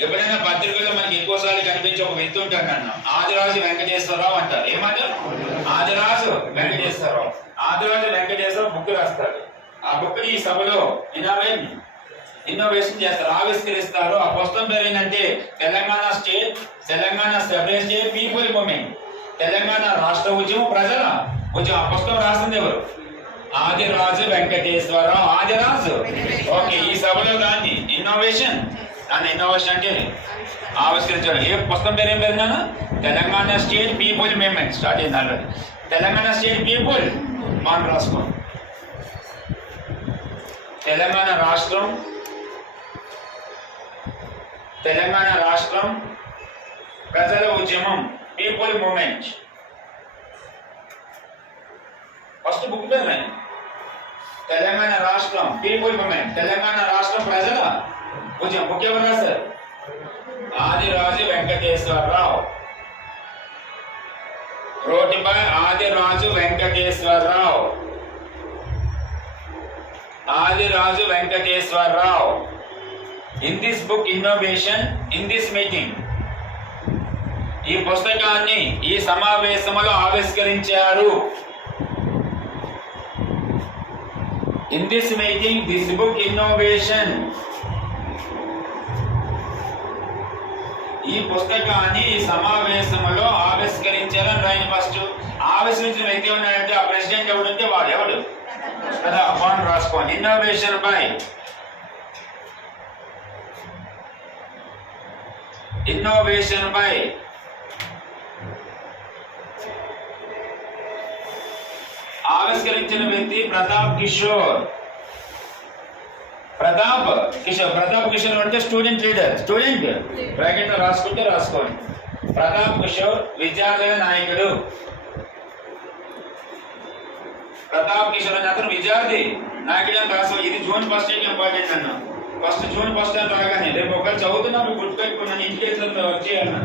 ఎప్పుడైనా పత్రికల్లో మనకి ఎక్కువసార్లు కనిపించే ఒక వ్యక్తి ఉంటాడు అన్న, ఆదిరాజు వెంకటేశ్వరరావు అంటారు. ఏమంటారు? ఆదిరాజు వెంకటేశ్వరరావు. ఆదిరాజు వెంకటేశ్వరరావు బుక్ రాస్తాడు. ఆ బుక్ ని ఈ సభలో ఇన్నోవేషన్ చేస్తారు, ఆవిష్కరిస్తారు. ఆ పుస్తకం పేరు ఏంటంటే Telangana separate state people movement, Telangana రాష్ట్ర ఉద్యమం, ప్రజల ఉద్యమం. ఆ పుస్తకం రాసింది ఎవరు? ఆదిరాజు వెంకటేశ్వరరావు. ఆదిరాజు. ఓకే, ఈ సభలో దాన్ని ఇన్నోవేషన్ అంటే ఆవిష్కరించాడు. ఏ పుస్తకం పేరు ఏం పేరు నాన్న? Telangana state people movement. Start అయింది ఆల్రెడీ. తెలంగాణ స్టేట్ పీపుల్ మనం రాసుకో. తెలంగాణ రాష్ట్రం ప్రజల ఉద్యమం, పీపుల్ మూవ్మెంట్. ఫస్ట్ బుక్ పేరు తెలంగాణ రాష్ట్రం పీపుల్ మూవ్మెంట్, తెలంగాణ రాష్ట్రం ప్రజల ఉద్యమం. బుక్ ఎవరు రాశారు? Adiraju Venkateswararao. wrote by Adiraju Venkateswararao. Adiraju Venkateswararao. In this book innovation, in this meeting, ఈ పుస్తకాన్ని ఈ సమావేశంలో ఆవిష్కరించారు. In this meeting, this book innovation, ఈ పుస్తకాన్ని ఈ సమావేశంలో ఆవిష్కరించారని రాయండి. ఫస్ట్ ఆవిష్కరించిన వ్యక్తి ఉన్నాడంటే ఆ ప్రెసిడెంట్ ఎవడంటే వాడు ఎవడు కదా, అపాయింట్ రాసుకోండి. ఇన్నోవేషన్ బై ఆవిష్కరించిన వ్యక్తి ప్రతాప్ కిషోర్ అంటే స్టూడెంట్ లీడర్. స్టూడెంట్ బ్రాకెట్ లో రాసుకుంటే రాసుకోండి. ప్రతాప్ కిషోర్ విద్యార్థుల నాయకుడు. ప్రతాప్ కిషోర్ అని అతను విద్యార్థి నాయకుడు అని రాసుకోండి. ఇది జూన్ 1 ఇంపార్టెంట్ అన్న. జూన్ 1 అని రాగానే రేపు ఒకరు చదువుతున్నా గుర్తుపెట్టుకున్నాను, ఇంటికి వచ్చేయాలన్నా.